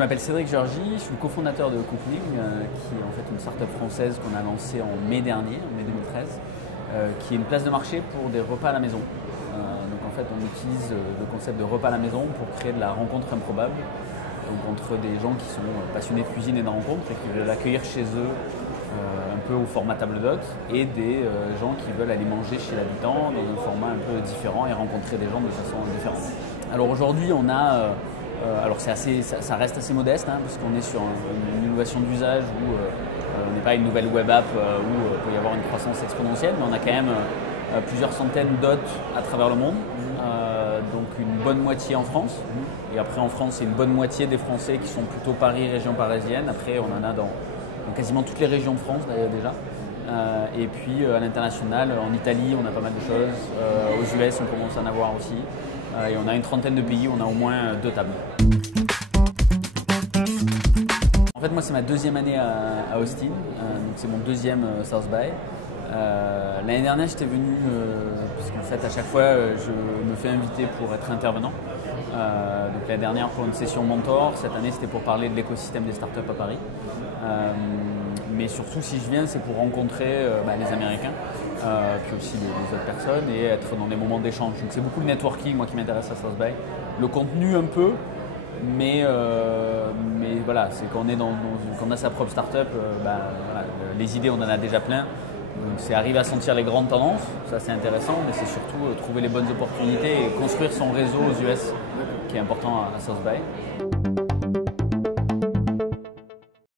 m'appelle Cédric Georgy, je suis le cofondateur de Cooking, qui est en fait une start-up française qu'on a lancée en mai dernier, en mai 2013, qui est une place de marché pour des repas à la maison. Donc en fait, on utilise le concept de repas à la maison pour créer de la rencontre improbable, donc entre des gens qui sont passionnés de cuisine et de rencontre et qui veulent accueillir chez eux un peu au format table d'hôte, et des gens qui veulent aller manger chez l'habitant dans un format un peu différent et rencontrer des gens de façon différente. Alors aujourd'hui, on a alors ça reste assez modeste, parce qu'on est sur une innovation d'usage où on n'est pas une nouvelle web app où il peut y avoir une croissance exponentielle, mais on a quand même plusieurs centaines d'hôtes à travers le monde, donc une bonne moitié en France. Et après en France, c'est une bonne moitié des Français qui sont plutôt Paris, région parisienne. Après, on en a dans quasiment toutes les régions de France déjà. Et puis à l'international, en Italie, on a pas mal de choses. Aux US, on commence à en avoir aussi. Et on a une trentaine de pays où on a au moins 2 tables. En fait, moi, c'est ma deuxième année à Austin. Donc c'est mon deuxième South By. L'année dernière, j'étais venu, puisqu'en fait, à chaque fois, je me fais inviter pour être intervenant. Donc l'année dernière pour une session mentor, cette année c'était pour parler de l'écosystème des startups à Paris. Mais surtout, si je viens, c'est pour rencontrer les Américains, puis aussi les autres personnes, et être dans des moments d'échange. Donc c'est beaucoup le networking, moi, qui m'intéresse à South By. Le contenu un peu, mais voilà, c'est quand on a sa propre startup, voilà, les idées, on en a déjà plein. Donc c'est arriver à sentir les grandes tendances, ça c'est intéressant, mais c'est surtout trouver les bonnes opportunités et construire son réseau aux US qui est important à South By.